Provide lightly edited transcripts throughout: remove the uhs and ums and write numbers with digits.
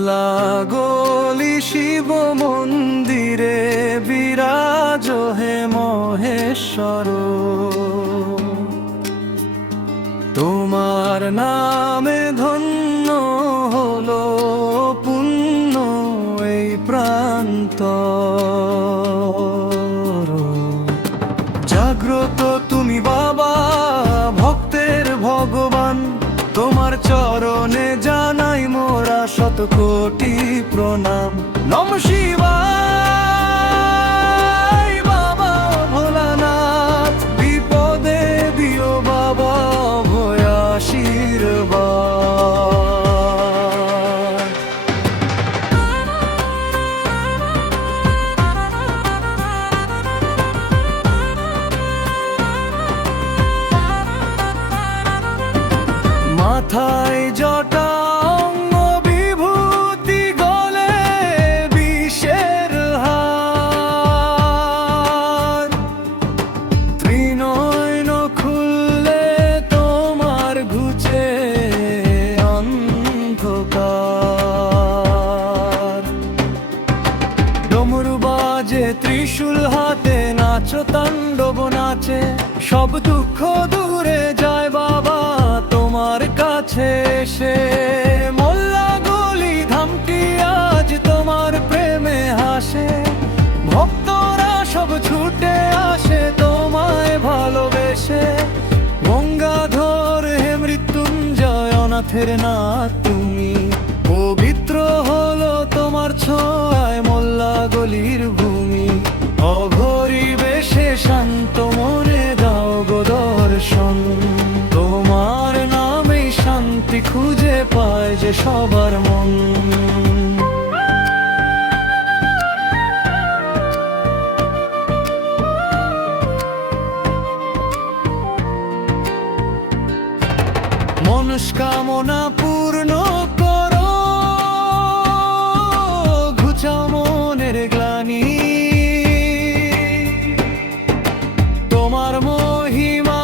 মোল্লা গলি শিব মন্দিরে বিরাজ হে মহেশ্বর, তোমার নামে ধন্য হলো পুণ্য এই প্রান্তর। জাগ্রত তুমি বাবা ভক্তের ভগবান, তোমার চরণে জানাই মোরা শত কোটি প্রণাম। নমঃ শিবায় বাবা ভোলানাথ, বিপদে দিও বাবা ভয় আশীর্বাদ। মাথায় জটা অঙ্গ বিভূতি, গলে বিষের হার, ত্রিনয়ন খুললে তোমার ঘুচে অন্ধকার। ডমরু বাজে ত্রিশূল হাতে, নাচো তাণ্ডব নাচে, সব দুঃখ দূরে যায় বাবা তোমার কাছে এসে। মোল্লা গলি ধামটি আজ তোমার প্রেমে হাসে, ভক্তরা সব ছুটে আসে তোমায় ভালোবেসে। গঙ্গাধর হে মৃত্যুঞ্জয় অনাথের নাথ তুমি, পবিত্র হলো তোমার ছোঁয়ায় মোল্লা গলির ভূমি। অঘরি বেশে শান্ত মনে দাও গো দর্শন, তোমার নামে শান্তি খুঁজে পায় যে সবার মন। মনস্কামনা পূর্ণ করো, ঘুচাও মনের গ্লানি, তোমার মহিমা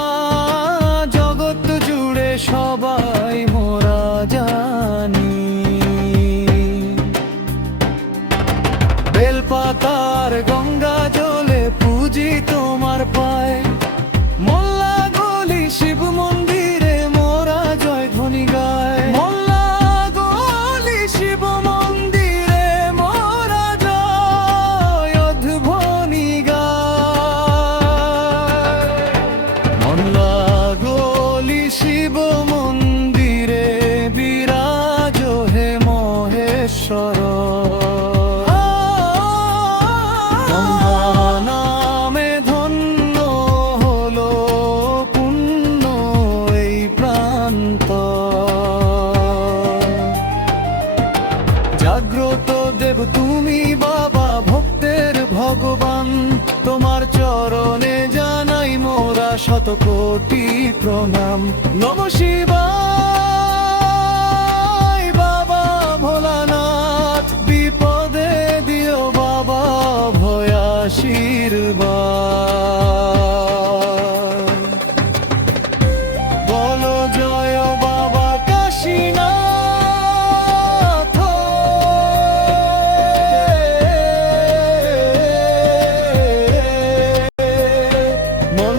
জগৎ জুড়ে সবাই মোরা জানি। বেলপাতার গঙ্গা জলে পূজি তোমার পায়, মোল্লা গলি শিব মন্দিরে মোরা জয় ধ্বনি গায়। মোল্লা গলি শিব মন্দিরে মোরা জয় ধ্বনি গায়। মোল্লা গলি শিব মন্দিরে বিরাজ হে মহেশ্বর, নামে ধন্য হলো পুণ্য এই প্রান্ত। জাগ্রত দেব তুমি বাবা ভক্তের ভগবান, তোমার চরণে জানাই মোরা শত কোটি প্রণাম। নমঃ শিবায় বাবা ভোলানাথ, বিপদে দিও বাবা ভয় আশীর্বাদ। বলো জয় বাবা কাশীনাথ, মন